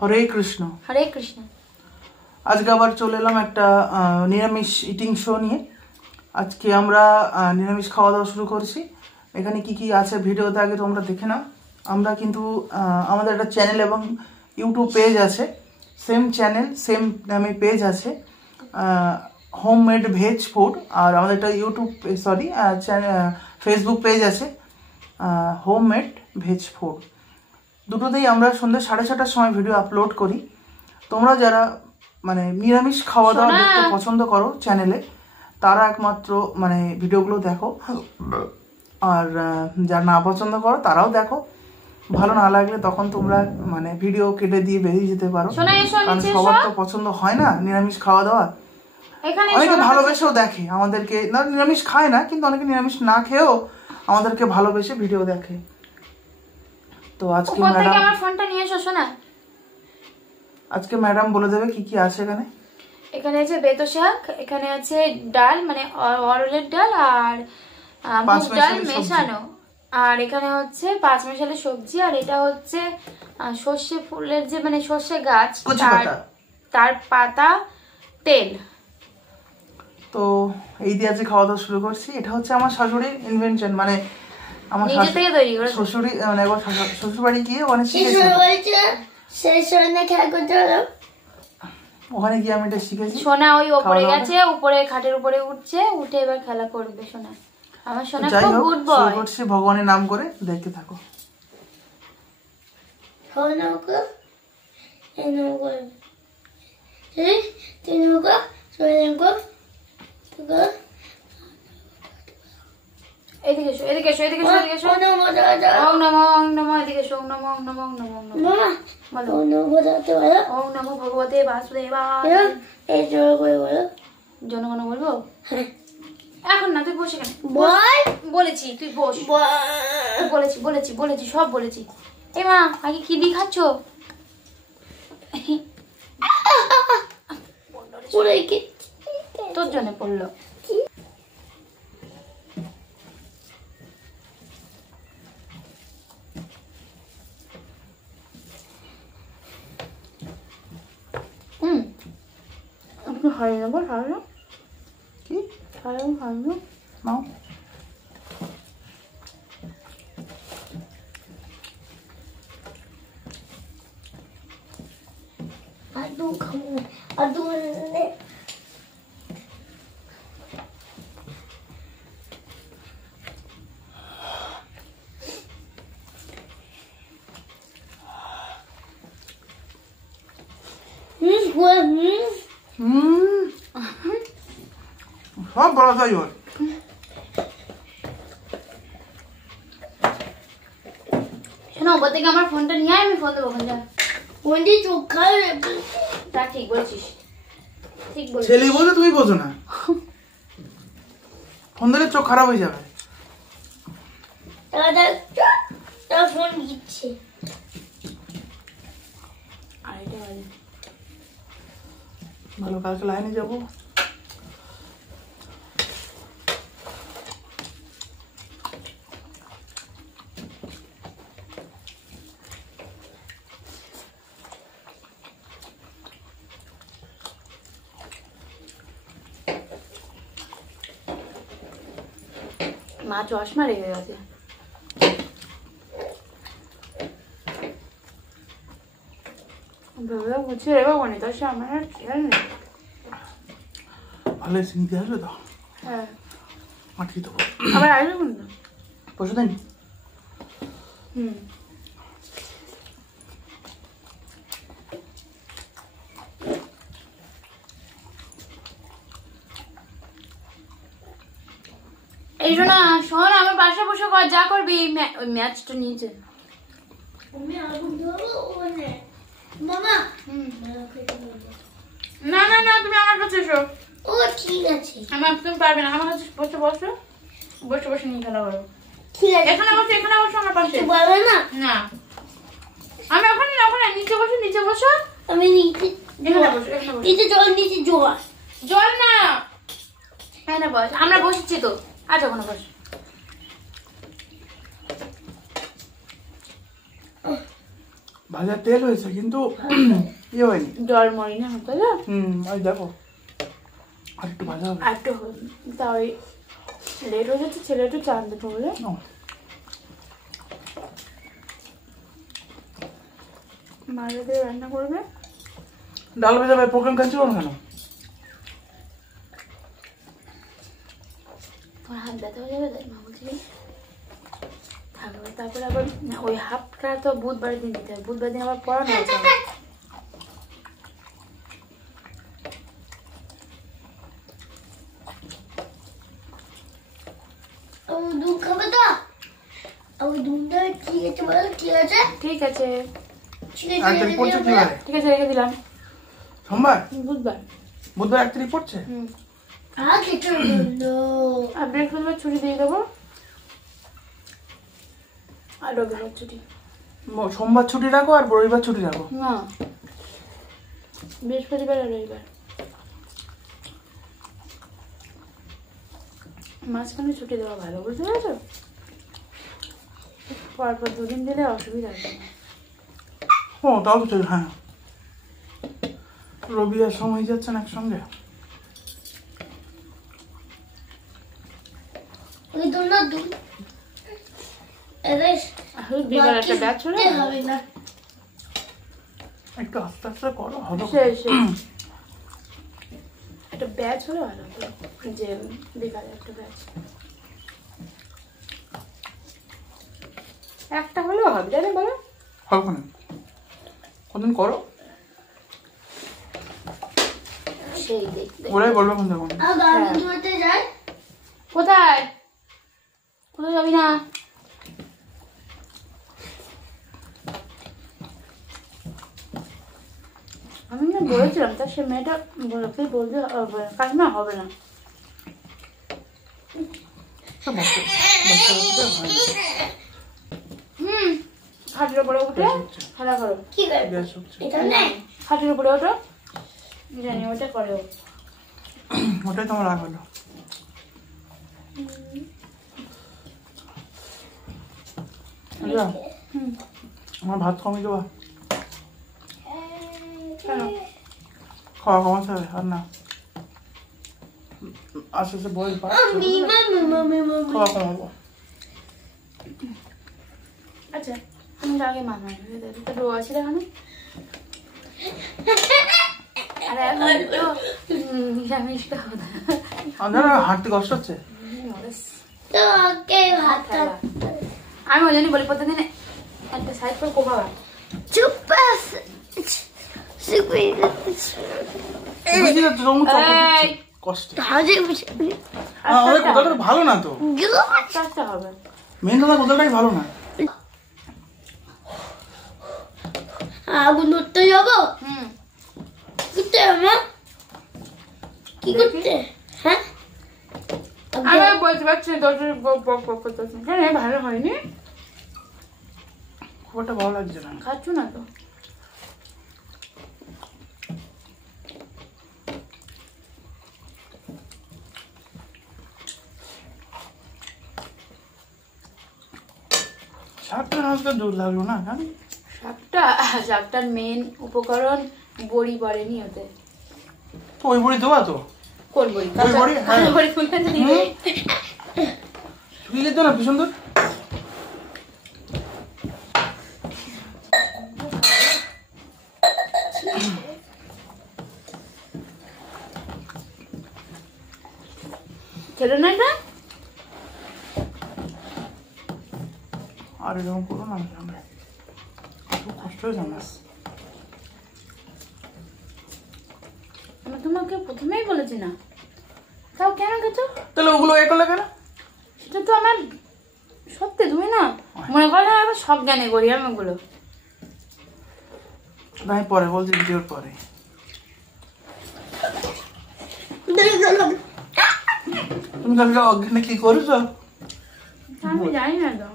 হরে কৃষ্ণ। হরে কৃষ্ণ। আজকে আবার চলে এলাম একটা নিরামিষ ইটিং শো নিয়ে। আজকে আমরা নিরামিষ খাওয়া দাওয়া শুরু করছি। এখানে কি কি আছে ভিডিওতে আগে তোমরা দেখে নাও। আমরা কিন্তু আমাদের একটা চ্যানেল এবং ইউটিউব পেজ আছে, সেম চ্যানেল সেম নামে পেজ আছে, হোমমেড ভেজ ফুড। আর আমাদের একটা ফেসবুক পেজ আছে, হোমমেড ভেজ ফুড। দুটোতেই আমরা সন্ধ্যে 6:30টার সময় ভিডিও আপলোড করি। তোমরা যারা মানে নিরামিষ খাওয়া দাওয়া দেখতে পছন্দ করো চ্যানেলে, তারা একমাত্র মানে ভিডিওগুলো দেখো। আর যারা না পছন্দ করো তারাও দেখো। ভালো না লাগলে তখন তোমরা মানে ভিডিও কেটে দিয়ে বেরিয়ে যেতে পারো, কারণ সবার তো পছন্দ হয় না নিরামিষ খাওয়া দাওয়া। অনেকে ভালোবেসেও দেখে আমাদেরকে, না নিরামিষ খায় না কিন্তু অনেকে নিরামিষ না খেয়েও আমাদেরকে ভালোবেসে ভিডিও দেখে। তো আজকে ম্যাডাম আমার ফোনটা নিয়ে এসো শোনা। আজকে ম্যাডাম বলে দেবে কি কি আছে এখানে। এখানে আছে বেতো শাক, এখানে আছে ডাল মানে অরলের ডাল আর মুগ ডাল মেশানো, আর এখানে হচ্ছে 5 মেশালে সবজি, আর এটা হচ্ছে সর্ষে ফুলের যে মানে সর্ষে গাছ তার পাতা তেল। তো এই দিয়ে আজকে খাওয়া দাওয়া শুরু করছি। এটা হচ্ছে আমার শাশুড়ির ইনভেনশন, মানে আমার নিজে থেকে তৈরি করে শ্বশুরি মানে একবার শ্বশুর বাড়ি গিয়ে ওখানে ওখানে গিয়ে আমি এটা শিখেছি। সোনা ওই উপরে গেছে, উপরে খাটের উপরে উঠছে, উঠে এবার খেলা করবে সোনা। আমার সোনা খুব গুড বয়। শুরু করছি ভগবানের নাম করে, দেখতে থাকো। এদিকে এসো, এদিকে এসো, এদিকে এসো, এদিকে এসো। ওম নমো, ওম নমো, এদিকে এসো। ওম নমো, ওম নমো, ওম নমো, ওম নমো। বলো ওম নমো ভগবতে বাসুদেবায়। এই জোর করে বলো। জনগণ বলবো? এখন না, তুই বসে কেন? বলেছি তুই বস। বলেছি বলেছি বলেছি সব বলেছি। এ মা, আগে কি দিয়ে খাচ্ছ? তোর জন্য পড়লো। আপনি হারিয়ে নেবো, হারিয়ে কি হারিয়ে হারিয়ে নাও। সব বলা যায় ওর। শোনো, ওপর থেকে আমার ফোনটা নিয়ে আয়, আমি ফোন দেবো। ফোনটি চোখ খাবে। তা ঠিক বলছিস, ঠিক বলছিস। ছেলে বলতে তুমি বোঝো না, ফোন দিলে চোখ খারাপ হয়ে যাবে। ফোন দিচ্ছে। ভালো, কালকে লাইনে যাবো। মা চশমা রেখে গেছে। গুছিয়ে রেখে কোনে তোর সামনে খেয়াল নেই। ভালো চিনতে আসবে তো? হ্যাঁ, আটকে দেবো। আবার আসবে কোনটা? পয়সা দেয়নি। এই শোনা, শোন আমার পাশে বসে কর, যা করবি। ওই ম্যাচটা নিয়েছে না না না, তুমি আমার কাছে এসো। ও ঠিক আছে, তুমি পারবে না আমার কাছে। বসে বসো, বসে বসে নিয়ে খেলা করো। ঠিক আছে, এখানে বসো, এখানে বসো আমার পাশে। বলবে না? না, আমি ওখানে না, ওখানে নিচে বসো, নিচে বসো। আমি নিচে, এখানে বসো, এখানে বসো। নিচে জল, নিচে জল, জল না, হ্যাঁ না বস। আমরা বসেছি তো, আজ ওখানে বস। ভাজা তেল হয়েছে কিন্তু ইয়ে হয়নি, জল মরি না তাই না? ওই দেখো আর একটু ভাজা হবে। আর একটু তা ওই লেট হয়ে যাচ্ছে, ছেলে একটু চান দিতে বলে। মাঝে দিয়ে রান্না করবে। ডাল ভেজা ভাই প্রোগ্রাম ক্যান্সেল করো কেন? তোমার হাত ব্যথা হয়ে যাবে তাই মা বলছি থাকবে। তারপরে আবার ওই হাফটা তো বুধবার দিন দিতে হবে, বুধবার দিন আবার পড়ানো আছে। দুধ খাবে তো? দুধটা ঠিক আছে বলো? ঠিক আছে ঠিক আছে ঠিক আছে রেখে দিলাম। সোমবার বুধবার 1 তারিখ পড়ছে। আর বৃহস্পতিবার ছুটি দিয়ে দেবো, আর রবিবার ছুটি। সোমবার ছুটি রাখো আর রবিবার ছুটি রাখো। না, বৃহস্পতিবার আর রবিবার মাঝখানে ছুটি দেওয়া ভালো, বুঝতে পেরেছো? পরপর 2 দিন দিলে অসুবিধা আছে। তাও তো ঠিক। হ্যাঁ, রবি আর সময় যাচ্ছে না একসঙ্গে। একটা ব্যাচ হলো একটু আস্তে আস্তে করো, হবে। একটা ব্যাচ হলে ভালো হতো, যে বিকালে একটা ব্যাচ একটা হলেও হবে, জানি বলো? হবে না, কদিন করো, সেই দেখতে ওরাই বলবে কোন দেখুন। কোথায় কোথায় যাবি না? আমি না বলেছিলাম তা সে মেয়েটা বলতে কাকিমা হবে না। খাটের উপরে উঠে খেলা করো। কি খাটের উপরে ওঠো, জানি ওটা করে। ওটাই তোমার রাগ হলো। আমার ভাত কমে দেবা, খাওয়া কমাতে হবে। আর না আস্তে আস্তে বয়স খাওয়া কমাবো। আচ্ছা তুমি তো আগে মামা তো রোয়া ছিল এখানে, আর এখন তো নিরামিষ খাওয়া দাওয়া। হাঁটতে কষ্ট হচ্ছে। আমি ওই জন্যই বলি প্রতিদিন একটা সাইড করে কোপাবা। ভালো না তো, হবে মেন কথা কোথাটাই ভালো না। আগুন ধরতে যাবো? কি করতে? হ্যাঁ আমি বলতে পারছি ভালো হয়নি, খুব একটা ভালো লাগছে না। খাচ্ছ না তো? শাকটা নাচতে দূর লাগলো না। শাকটার মেন উপকরণ বড়ি পড়েনি ওতে। ওই বড়ি দেওয়া তো? কোন বড়ি? বড়ি ফুলটা শুকিয়ে যেত না কি সুন্দর। খেলো না এটা? আর এরকম করো না, খুব কষ্ট হয়ে যাবে। আমি তোমাকে প্রথমেই বলেছি না, তাও কেন গেছো? তাহলে ওগুলো এ করলে কেন? সেটা তো আমার সত্যি, তুমি না মনে করলে আবার সব জ্ঞানে করি আমি ওগুলো। আমি পরে বলছি, ভিডিওর পরে। তুমি কালকে অজ্ঞানে কি করেছো? আমি জানি না তো,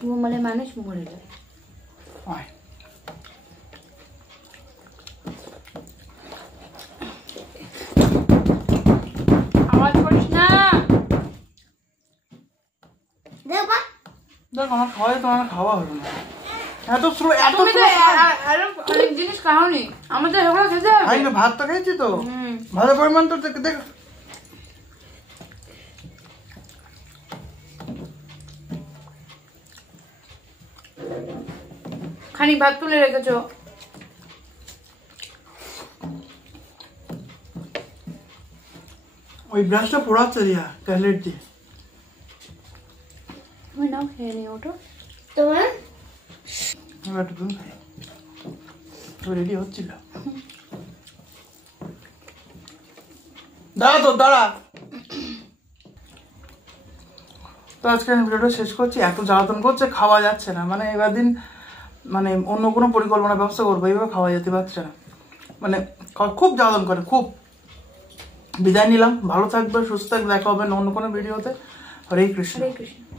ঘুমালে মানুষ মরে যায়। আওয়াজ করিস না। দেখ আমার খাওয়াই তোমার খাওয়া হলো না এত স্লো এত তুমি তো অনেক জিনিস খাওনি আমাদের এগুলো খেতে হবে আমি ভাত তো খেয়েছি তো ভালো পরিমাণ তো দেখ খানি ভাত তুলে রেখেছো ওই ব্রাশটা পোড়াচ্ছে রিয়া টয়লেট দিয়ে তুমি নাও খেয়ে নিও ওটা তোমার এবার একটু খাই তো রেডি হচ্ছিল দাঁড়া তো দাঁড়া তো আজকে আমি ভিডিওটা শেষ করছি এত জ্বালাতন করছে খাওয়া যাচ্ছে না মানে এবার দিন মানে অন্য কোনো পরিকল্পনা ব্যবস্থা করবো এইভাবে খাওয়া যেতে পারছে না মানে খুব জ্বালাতন করে খুব বিদায় নিলাম ভালো থাকবে সুস্থ থাকবে দেখা হবে অন্য কোনো ভিডিওতে হরে কৃষ্ণ হরে কৃষ্ণ